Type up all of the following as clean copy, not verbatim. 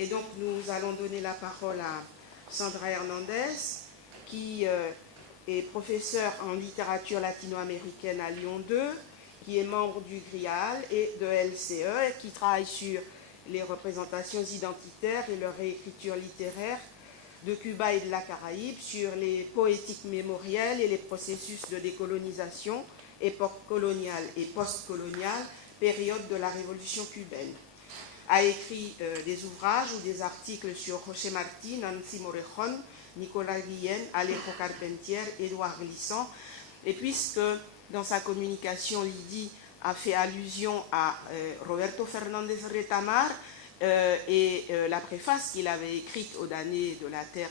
Et donc nous allons donner la parole à Sandra Hernandez, qui est professeure en littérature latino-américaine à Lyon 2, qui est membre du GRIAL et de LCE, et qui travaille sur les représentations identitaires et leur réécriture littéraire de Cuba et de la Caraïbe, sur les poétiques mémorielles et les processus de décolonisation, époque coloniale et post-coloniale, période de la révolution cubaine. A écrit des ouvrages ou des articles sur José Martí, Nancy Morejón, Nicolas Guillen, Alejo Carpentier, Édouard Glissant. Et puisque dans sa communication, Lydie a fait allusion à Roberto Fernández Retamar et la préface qu'il avait écrite aux damnés de la terre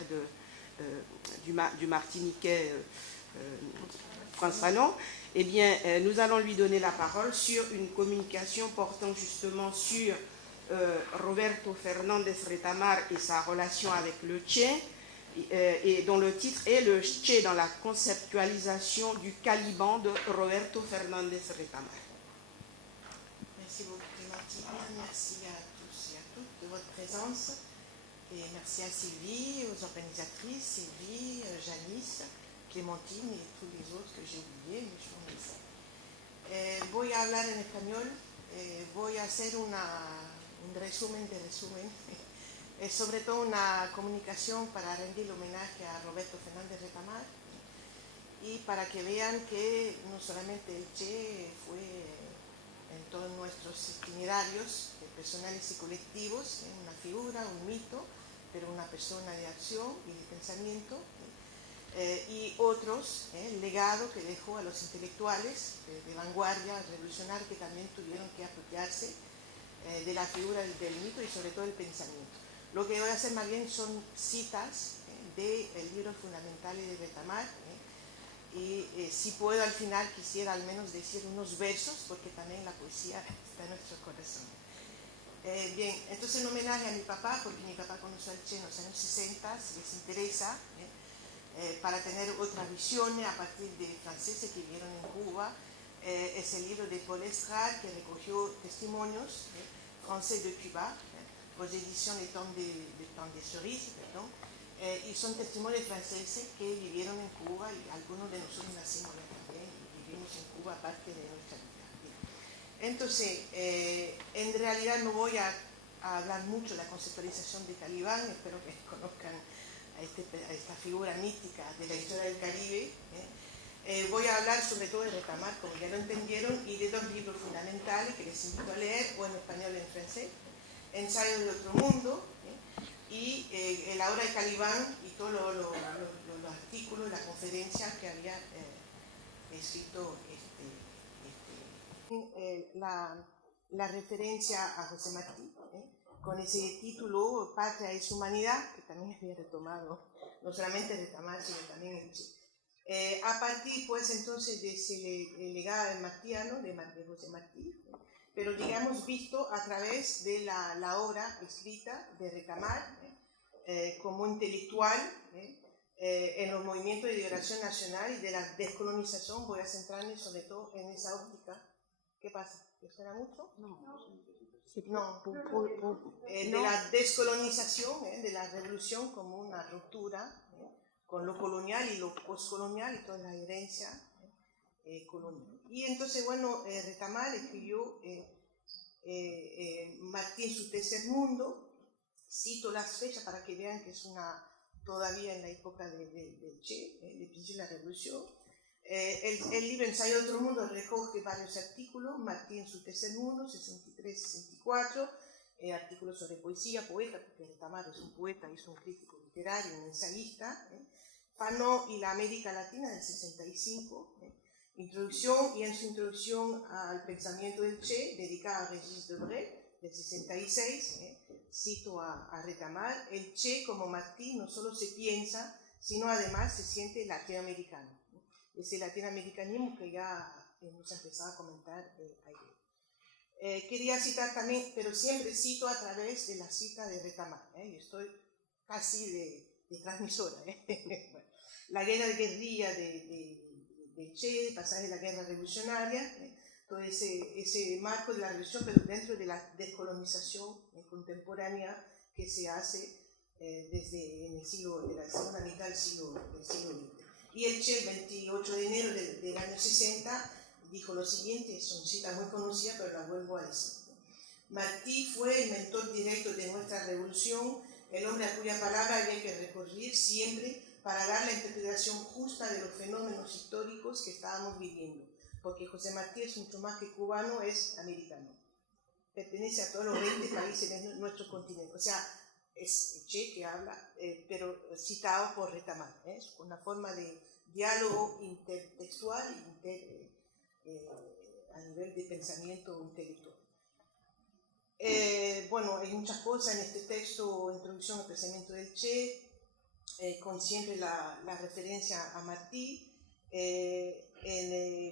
du Martiniquais Frantz Fanon, eh bien, nous allons lui donner la parole sur une communication portant justement sur Roberto Fernández Retamar et sa relation avec le Che, et dont le titre est Le Che dans la conceptualisation du Caliban de Roberto Fernández Retamar. Merci beaucoup Clémentine, merci à tous et à toutes de votre présence, et merci à Sylvie, aux organisatrices, Sylvie, Janice, Clémentine et tous les autres que j'ai oubliés, mais je vous remercie. Voy a hablar en español, voy a hacer un resumen de resumen, es sobre todo una comunicación para rendir homenaje a Roberto Fernández Retamar y para que vean que no solamente el Che fue en todos nuestros itinerarios personales y colectivos, una figura, un mito, pero una persona de acción y de pensamiento, y otros, el legado que dejó a los intelectuales de vanguardia revolucionaria que también tuvieron que apropiarse de la figura del mito y sobre todo del pensamiento. Lo que voy a hacer más bien son citas del libro Fundamentales de Retamar, y si puedo al final quisiera al menos decir unos versos, porque también la poesía está en nuestro corazón. Bien, entonces en homenaje a mi papá, porque mi papá conoció al Che en los años 60, si les interesa, para tener otra visión a partir de franceses que vivieron en Cuba, es el libro de Paul Estrade, que recogió testimonios francés de Cuba, aux éditions des Temps des Cerises, perdón, y son testimonios franceses que vivieron en Cuba, y algunos de nosotros nacimos también y vivimos en Cuba parte de nuestra vida. Entonces, en realidad no voy a hablar mucho de la conceptualización de Calibán, espero que conozcan a esta figura mística de la historia del Caribe. Voy a hablar sobre todo de Retamar, como ya lo entendieron, y de dos libros fundamentales que les invito a leer, o en español o en francés: Ensayo de otro mundo, y la obra de Calibán y todos los artículos, la conferencia que había escrito la referencia a José Martí, con ese título Patria es Humanidad, que también había retomado no solamente Retamar, sino también el Che. A partir pues entonces de ese legado martiano de José Martí, pero digamos visto a través de la obra escrita de Retamar como intelectual en los movimientos de liberación nacional y de la descolonización. Voy a centrarme sobre todo en esa óptica. ¿Qué pasa? ¿Te suena mucho? No. De la descolonización, de la revolución como una ruptura con lo colonial y lo postcolonial y toda la herencia colonial. Y entonces, bueno, Retamar escribió Martí en su tercer mundo. Cito las fechas para que vean que es todavía en la época del Che, del principio de la revolución. El libro Ensayo de otro mundo recoge varios artículos: Martí en su tercer mundo, 63-64, artículos sobre poesía, poeta, porque Retamar es un poeta, es un crítico literario, un ensayista. Fanon y la América Latina, del 65. Introducción, y en su introducción al pensamiento del Che, dedicada a Régis Debray, del 66, cito a Retamar: el Che como Martí no solo se piensa, sino además se siente latinoamericano. Ese latinoamericanismo que ya hemos empezado a comentar ayer. Quería citar también, pero siempre cito a través de la cita de Retamar, yo estoy casi de transmisora. Bueno, la guerra de guerrilla de Che, pasaje de la guerra revolucionaria, todo ese marco de la revolución, pero dentro de la descolonización contemporánea que se hace desde en el siglo, de la segunda mitad del siglo XX. Y el Che, el 28 de enero del año 60, dijo lo siguiente, es una cita muy conocida, pero la vuelvo a decir. Martí fue el mentor directo de nuestra revolución, el hombre a cuya palabra había que recurrir siempre para dar la interpretación justa de los fenómenos históricos que estábamos viviendo, porque José Martí es mucho más que cubano, es americano. Pertenece a todos los 20 países de nuestro continente. O sea, es Che que habla, pero citado por Retamar. Es una forma de diálogo intertextual a nivel de pensamiento intelectual. Bueno, hay muchas cosas en este texto, Introducción al pensamiento del Che, con siempre la referencia a Martí,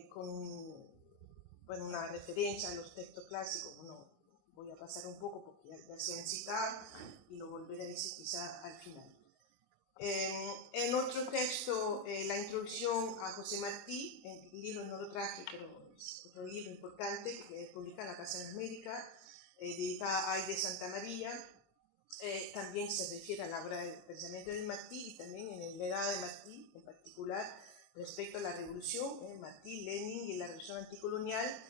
con bueno, una referencia a los textos clásicos. Bueno, voy a pasar un poco porque ya se han citado y lo volveré a decir quizá al final. En otro texto, la introducción a José Martí, el libro no lo traje, pero es otro libro importante que publica en la Casa de las Américas, dedicada a Aide Santa María, también se refiere a la obra del pensamiento de Martí y también en el legado de Martí, en particular respecto a la revolución, Martí, Lenin y la revolución anticolonial,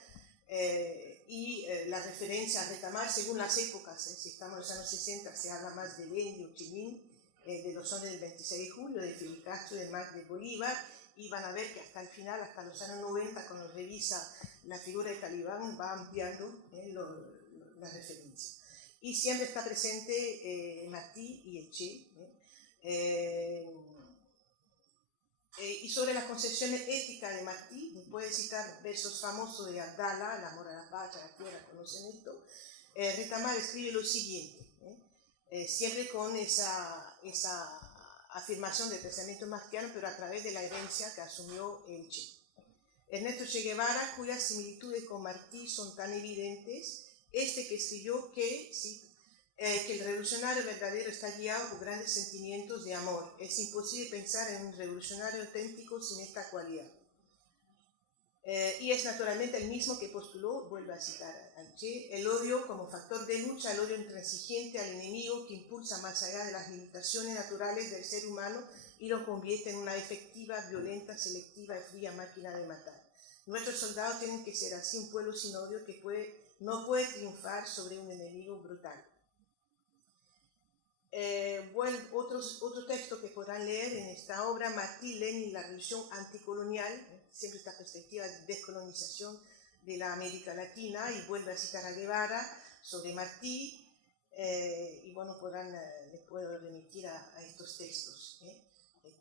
y la referencia a Retamar según las épocas. Si estamos en los años 60 se habla más de Lenin, de Ho Chi Minh, de los años del 26 de julio, de Fidel Castro, de Marx, de Bolívar, y van a ver que hasta el final, hasta los años 90, cuando revisa la figura de Talibán, va ampliando la referencia. Y siempre está presente Martí y el Che. Y sobre las concepciones éticas de Martí, puede citar versos famosos de Abdala, el amor a la patria, a la tierra, conocen esto. Retamar escribe lo siguiente, siempre con esa afirmación del pensamiento martiano, pero a través de la herencia que asumió el Che. Ernesto Che Guevara, cuyas similitudes con Martí son tan evidentes, que escribió que el revolucionario verdadero está guiado por grandes sentimientos de amor. Es imposible pensar en un revolucionario auténtico sin esta cualidad. Y es naturalmente el mismo que postuló, vuelvo a citar al Che, el odio como factor de lucha, el odio intransigente al enemigo que impulsa más allá de las limitaciones naturales del ser humano y lo convierte en una efectiva, violenta, selectiva y fría máquina de matar. Nuestros soldados tienen que ser así, un pueblo sin odio que no puede triunfar sobre un enemigo brutal. Otro texto que podrán leer en esta obra, Martí, Lenin, la revolución anticolonial, siempre esta perspectiva de descolonización de la América Latina, y vuelve a citar a Guevara sobre Martí, y bueno, les puedo remitir a estos textos,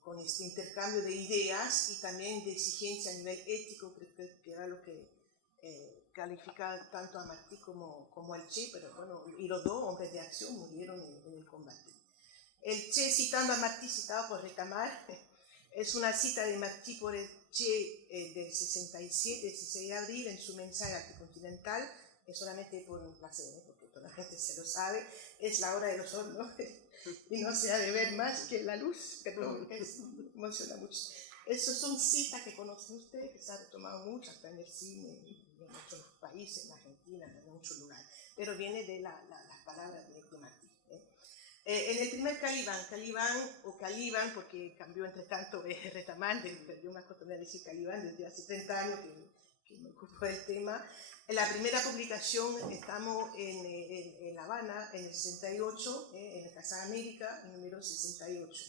con este intercambio de ideas y también de exigencia a nivel ético, que era lo que califica tanto a Martí como al Che, pero bueno, y los dos hombres de acción murieron en el combate. El Che citando a Martí, citado por Retamar, es una cita de Martí por el Che del 67, 16 de abril, en su mensaje anticontinental, es solamente por un placer, porque toda la gente se lo sabe, es la hora de los hornos, y no se ha de ver más que la luz, perdón, emociona mucho. Esas son citas que conocen ustedes, que se han retomado mucho, hasta en el cine, en otros países, en Argentina, en muchos lugares, pero viene de las palabras de Martí. En el primer Caliban, porque cambió entre tanto Retamar, yo me acostumbré a decir Caliban desde hace 30 años que me ocupo del tema. En la primera publicación estamos en La Habana, en el 68, en el Casa de América, número 68,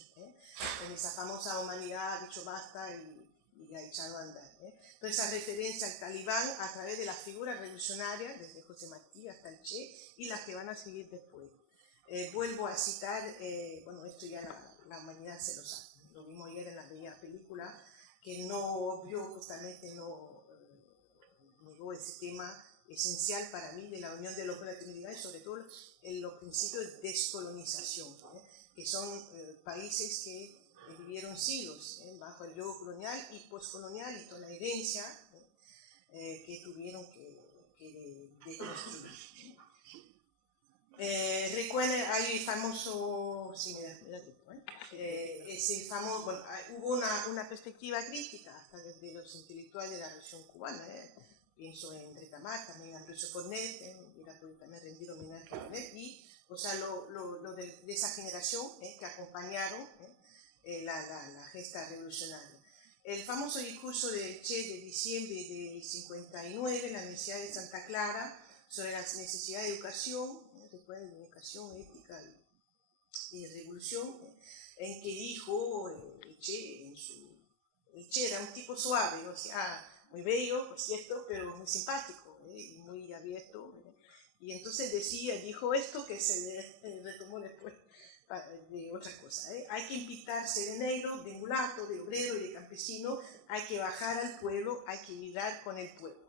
en esa famosa humanidad ha dicho basta y ha echado a andar. Entonces, esa referencia al Talibán a través de las figuras revolucionarias, desde José Martí hasta el Che, y las que van a seguir después. Vuelvo a citar, bueno, esto ya la humanidad se lo sabe, lo vimos ayer en la bella película, que no vio justamente, negó ese tema esencial para mí de la unión de los latinoamericanos, sobre todo en los principios de descolonización, que son países que vivieron siglos bajo el yugo colonial y postcolonial y toda la herencia que tuvieron que deconstruir. Recuerden, hay famoso, bueno, hubo una perspectiva crítica hasta desde los intelectuales de la revolución cubana, pienso en Retamar, también en Ambrosio Fornet, hubiera podido también rendir homenaje a Fornet, y o sea, lo de esa generación que acompañaron la gesta revolucionaria. El famoso discurso del Che de diciembre del 59 en la Universidad de Santa Clara sobre la necesidad de educación, recuerden, educación, ética y revolución, en que dijo el Che, el Che era un tipo suave, o sea, muy bello, por cierto, pero muy simpático y muy abierto. Y entonces dijo esto que se retomó después de otras cosas. Hay que invitarse de negro, de mulato, de obrero y de campesino, hay que bajar al pueblo, hay que vibrar con el pueblo.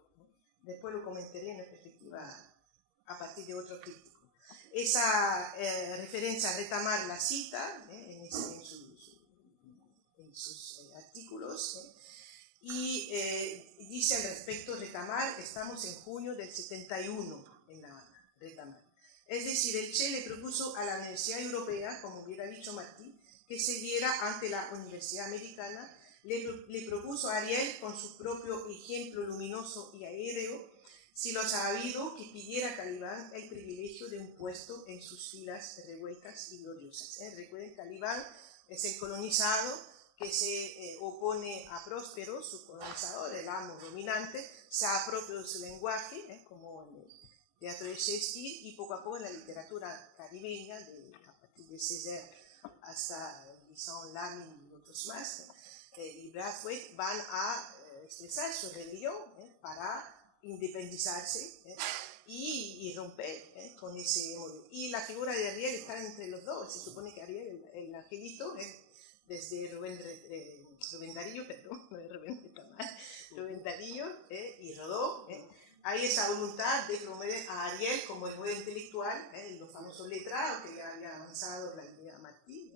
Después lo comentaré en la perspectiva a partir de otro crítico. Esa referencia a Retamar la cita en sus artículos y dice al respecto Retamar, estamos en junio del 71 en La Habana, Retamar. Es decir, el Che le propuso a la Universidad Europea, como hubiera dicho Martí, que se diera ante la Universidad Americana, le propuso a Ariel, con su propio ejemplo luminoso y aéreo, si los ha habido, que pidiera a Calibán el privilegio de un puesto en sus filas revueltas y gloriosas. Recuerden, Calibán es el colonizado que se opone a Próspero, su colonizador, el amo dominante, se apropia de su lenguaje, como en el teatro de Shakespeare, y poco a poco en la literatura caribeña, a partir de Césaire hasta Guisan, Lamin y otros más, y Brathwaite van a expresar su religión para independizarse y romper con ese modelo. Y la figura de Ariel está entre los dos. Se supone que Ariel, el angelito, desde Rubén Darío, perdón, no es Rubén Retamar, Rubén Darío y Rodó, hay esa voluntad de promover a Ariel como el nuevo intelectual, los famosos letrados que ya había avanzado la idea Martí,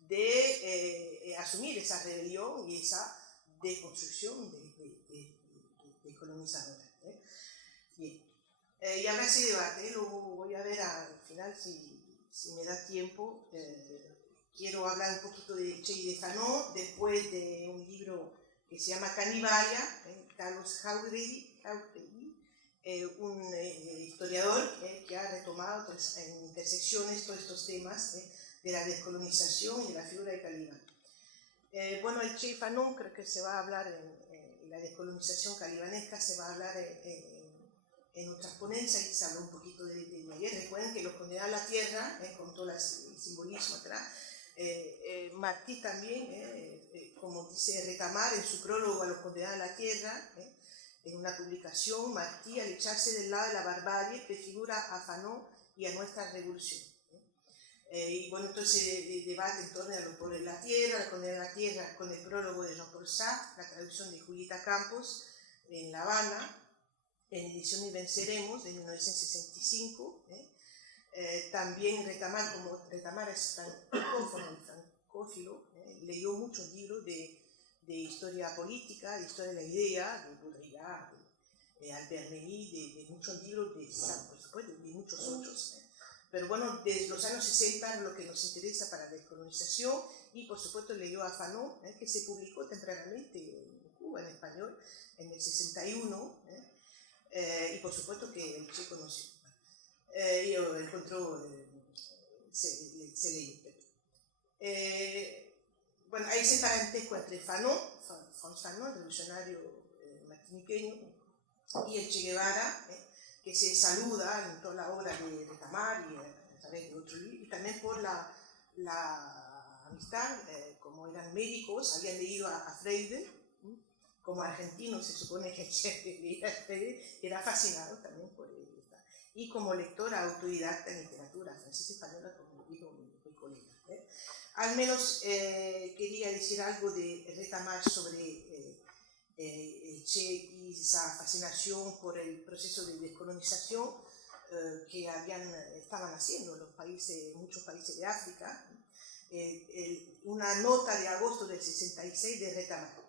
de asumir esa rebelión y esa deconstrucción de colonizadora. Bien. Y habrá ese debate, lo voy a ver al final si me da tiempo. Quiero hablar un poquito de Che y de Fanon, después de un libro que se llama Canibalia, Carlos Jauregui, un historiador que ha retomado en intersecciones todos estos temas de la descolonización y de la figura de Calibán. Bueno, el Che y Fanon creo que se va a hablar en la descolonización calibanesca, se va a hablar en otras ponencias, y se habló un poquito de ayer. Recuerden que los condenados a la tierra, con todo el simbolismo atrás, Martí también, como dice Retamar en su prólogo a los condenados a la tierra, en una publicación, Martí, al echarse del lado de la barbarie, prefigura a Fanon y a nuestra revolución. Y bueno, entonces debate en torno a los pobres de la tierra, la condena a la tierra, con el prólogo de Jean-Paul Sartre, la traducción de Julieta Campos en La Habana, en edición Y Venceremos, de 1965. También Retamar es francófilo, leyó muchos libros de historia política, de historia de la idea, de Baudrillard, de Albert Memmi, de muchos libros de Sartre, por supuesto, de muchos otros. Pero bueno, desde los años 60 lo que nos interesa para la descolonización, y por supuesto leyó a Fanon, que se publicó tempranamente en Cuba, en español, en el 61, y por supuesto que el Che conoció. Yo encontró, se leyó. Bueno, hay ese parentesco entre Fanon, Frantz Fanon, el revolucionario martiniqueño, y el Che Guevara, que se saluda en toda la obra de Retamar y a través de otro libro, y también por la amistad, como eran médicos, habían leído a Freire, como argentino se supone que el Che leía a Freire, era fascinado también por él, y como lector autodidacta en literatura francesa y española, como dijo mi colega. Al menos quería decir algo de Retamar sobre el Che y esa fascinación por el proceso de descolonización que estaban haciendo muchos países de África. Una nota de agosto del 66 de Retamar.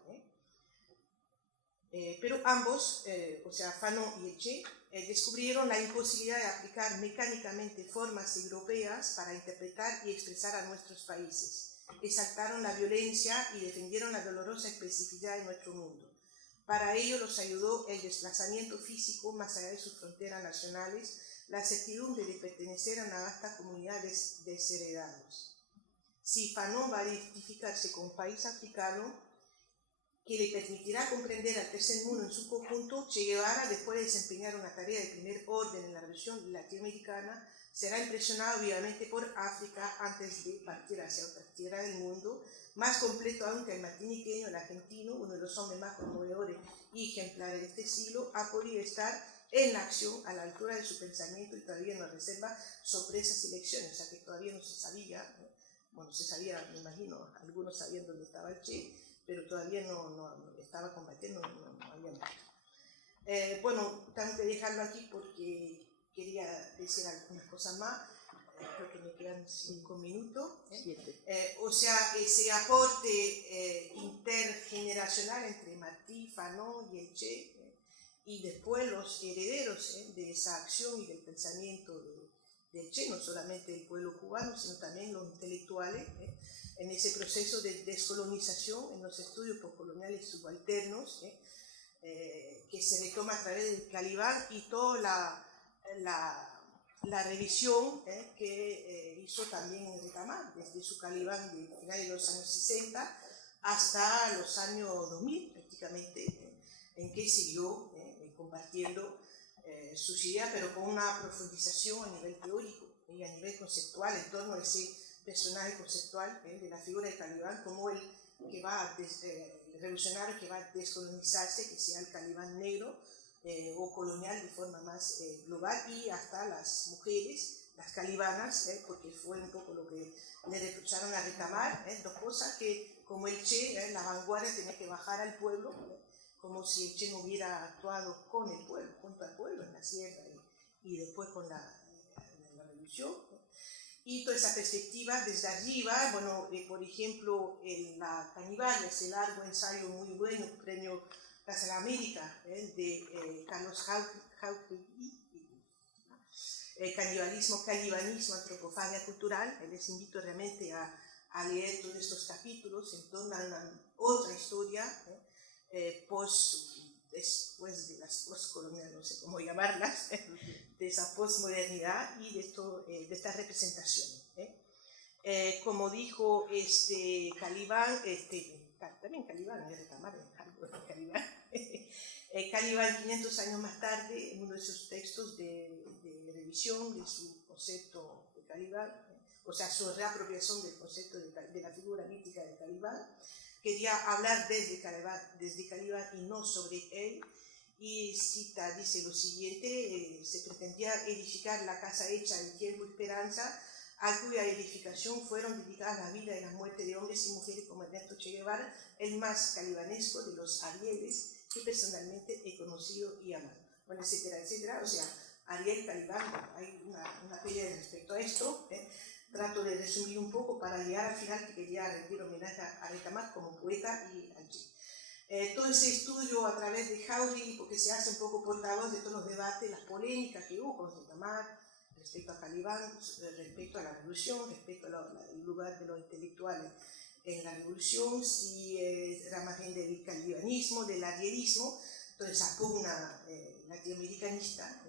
Pero ambos, o sea, Fanon y el Che, descubrieron la imposibilidad de aplicar mecánicamente formas europeas para interpretar y expresar a nuestros países. Exaltaron la violencia y defendieron la dolorosa especificidad de nuestro mundo. Para ello los ayudó el desplazamiento físico más allá de sus fronteras nacionales la certidumbre de pertenecer a una vasta comunidad de desheredados. Si Fanon va a identificarse con un país africano que le permitirá comprender al tercer mundo en su conjunto, Che Guevara, después de desempeñar una tarea de primer orden en la revolución latinoamericana, será impresionado vivamente por África antes de partir hacia otras tierras del mundo, más completo aún que el martiniqueño, el argentino, uno de los hombres más conmovedores y ejemplares de este siglo, ha podido estar en la acción a la altura de su pensamiento y todavía nos reserva sorpresas y lecciones, o sea que todavía no se sabía, bueno, se sabía, me imagino, algunos sabían dónde estaba el Che, pero todavía no estaba combatiendo, no había muerto. Bueno, tengo que dejarlo aquí porque quería decir algunas cosas más, creo que me quedan 5 minutos. O sea, ese aporte intergeneracional entre Martí, Fanon y el Che, y después los herederos de esa acción y del pensamiento del Che, no solamente el pueblo cubano, sino también los intelectuales, en ese proceso de descolonización, en los estudios postcoloniales subalternos, que se retoma a través del Calibán y toda la revisión que hizo también en Recamar, desde su Calibán de finales de los años 60 hasta los años 2000, prácticamente, en que siguió compartiendo sus ideas, pero con una profundización a nivel teórico y a nivel conceptual en torno a ese personaje conceptual de la figura de Calibán como el que va el revolucionario que va a descolonizarse, que sea el Calibán negro o colonial de forma más global, y hasta las mujeres, las calibanas, porque fue un poco lo que le reprocharon a Recamar, dos cosas que como el Che, la vanguardia tenía que bajar al pueblo, como si el Che no hubiera actuado con el pueblo, junto al pueblo en la sierra y después con la revolución. Y toda esa perspectiva desde arriba, bueno, por ejemplo, en la Caníbal, ese largo ensayo muy bueno, premio Casa de la América, de Carlos Jauregui, Canibalismo, Antropofagia Cultural. Les invito realmente a leer todos estos capítulos en torno a una otra historia, después de las postcoloniales, no sé cómo llamarlas, de esa postmodernidad y de estas representaciones. Como dijo Calibán, también Calibán, Calibán 500 años más tarde, en uno de sus textos de revisión de su concepto de Calibán, o sea, su reapropiación del concepto de la figura mítica de Calibán, quería hablar desde Calibán y no sobre él, y dice lo siguiente: se pretendía edificar la casa hecha de tiempo y esperanza, a cuya edificación fueron dedicadas la vida y la muerte de hombres y mujeres como Ernesto Che Guevara, el más calibanesco de los Arieles que personalmente he conocido y amado. Bueno, etcétera, etcétera. O sea, Ariel, Calibán, hay una pelea respecto a esto. Trato de resumir un poco para llegar al final, que quería rendir homenaje a Recamar como poeta y al Che. Todo ese estudio a través de Jauregui, porque se hace un poco portavoz de todos los debates, las polémicas que hubo con Recamar, respecto a Calibán, respecto a la revolución, respecto al lugar de los intelectuales en la revolución, si era más bien del calibanismo, del arielismo, toda esa pugna latinoamericanista,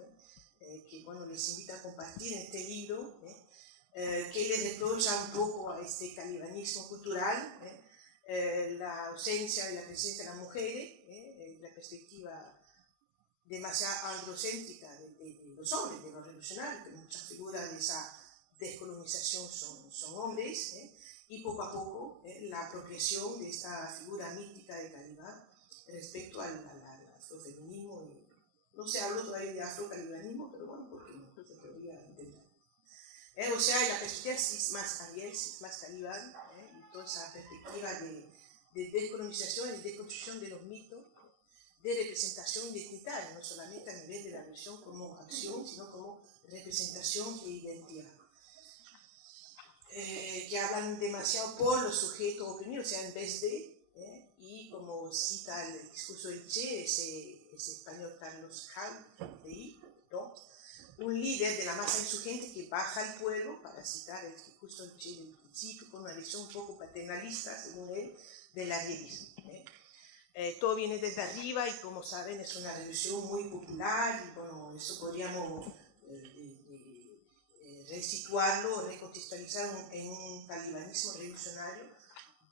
que bueno, les invito a compartir en este libro, que le reprocha un poco a este calibanismo cultural, la ausencia y la presencia de las mujeres, la perspectiva demasiado androcéntrica de los hombres, de los revolucionarios, que muchas figuras de esa descolonización son hombres, y poco a poco la apropiación de esta figura mítica de Calibán respecto al afrofeminismo. No se habló todavía de afrocalibanismo, pero bueno, porque no se podría entender. O sea, la perspectiva es más Ariel, es más Calibán, y toda esa perspectiva de descolonización y deconstrucción de los mitos, de representación identitaria, no solamente a nivel de la versión como acción, sino como representación e identidad. Que hablan demasiado por los sujetos oprimidos, o sea, en vez de, y como cita el discurso del Che, ese español Carlos Jauregui, ¿no? Un líder de la masa insurgente que baja al pueblo, para citar el discurso del Che del principio, con una visión un poco paternalista, según él, del arielismo. Todo viene desde arriba y, como saben, es una revolución muy popular, y bueno, eso podríamos resituarlo, recontextualizar en un talibanismo revolucionario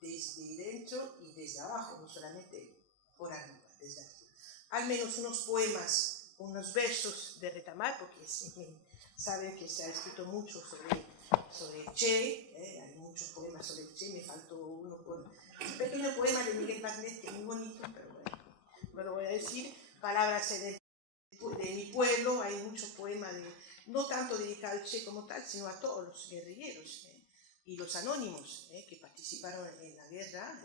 desde dentro y desde abajo, no solamente por arriba, desde arriba. Al menos unos poemas, unos versos de Retamar, porque saben que se ha escrito mucho sobre Che, hay muchos poemas sobre Che, me faltó uno un pequeño poema de Miguel Barnet, que es muy bonito, pero bueno, no lo voy a decir. Palabras de mi pueblo, hay muchos poemas, no tanto dedicados al Che como tal, sino a todos los guerrilleros y los anónimos que participaron en la guerra.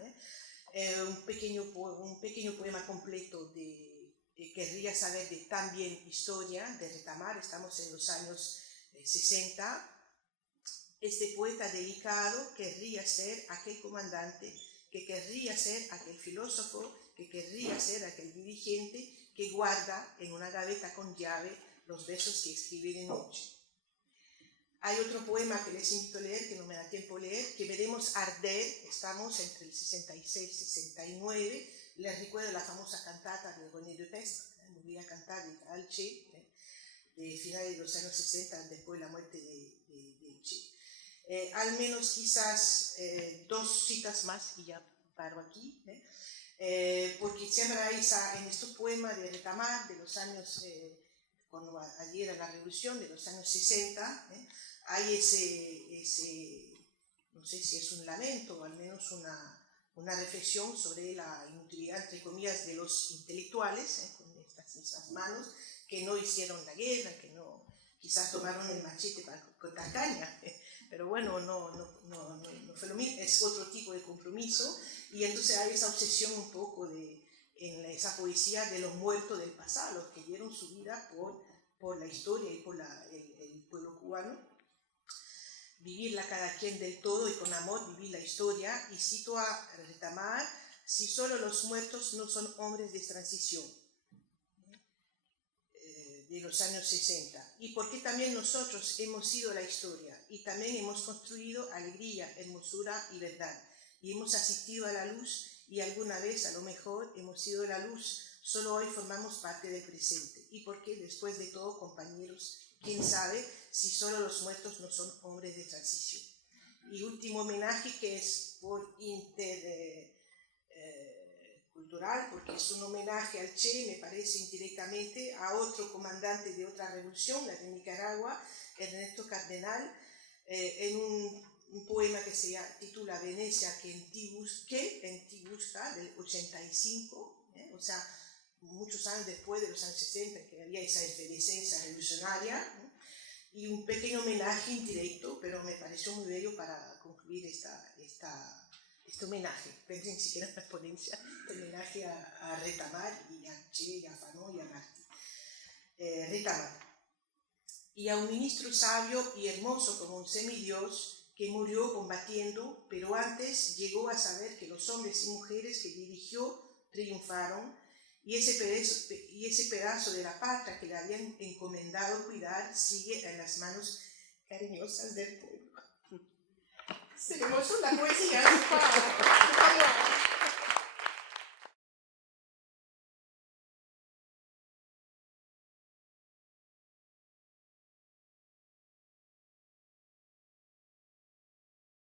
Un pequeño poema completo de Querría saber de también historia de Retamar, estamos en los años 60. Este poeta dedicado querría ser aquel comandante, que querría ser aquel filósofo, que querría ser aquel dirigente que guarda en una gaveta con llave los versos que escribe de noche. Hay otro poema que les invito a leer, que no me da tiempo a leer, que veremos arder, estamos entre el 66 y 69, les recuerdo la famosa cantata de René de Pestre, me voy a cantar al Che, de finales de los años 60, después de la muerte de Che. Al menos quizás dos citas más y ya paro aquí, porque siempre hay en estos poemas de Retamar, de los años, cuando allí era la revolución, de los años 60, hay ese, no sé si es un lamento o al menos una reflexión sobre la inutilidad, entre comillas, de los intelectuales, con estas mismas manos, que no hicieron la guerra, que no, quizás tomaron el machete para cortar caña, pero bueno, no fue lo mismo, es otro tipo de compromiso, y entonces hay esa obsesión un poco en esa poesía de los muertos del pasado, los que dieron su vida por la historia y por el pueblo cubano. Vivirla cada quien del todo y con amor vivir la historia, y cito a Retamar: si solo los muertos no son hombres de transición, de los años 60, y porque también nosotros hemos sido la historia y también hemos construido alegría, hermosura y verdad, y hemos asistido a la luz, y alguna vez a lo mejor hemos sido la luz, solo hoy formamos parte del presente, y porque después de todo, compañeros, quién sabe si solo los muertos no son hombres de transición. Y último homenaje, que es por cultural, porque es un homenaje al Che, me parece indirectamente, a otro comandante de otra revolución, la de Nicaragua, Ernesto Cardenal, en un poema que se titula Venecia, que en ti busca, del 85, o sea, muchos años después de los años 60, que había esa efervescencia revolucionaria, y un pequeño homenaje indirecto, pero me pareció muy bello para concluir este homenaje, pensé ni siquiera en la ponencia, este homenaje a Retamar y a Che, y a Fanon y a Martí. Retamar. Y a un ministro sabio y hermoso como un semidios, que murió combatiendo, pero antes llegó a saber que los hombres y mujeres que dirigió triunfaron, y ese pedazo de la patria que le habían encomendado cuidar sigue en las manos cariñosas del pueblo. C'est l'émotion de la poésie, hein, c'est pas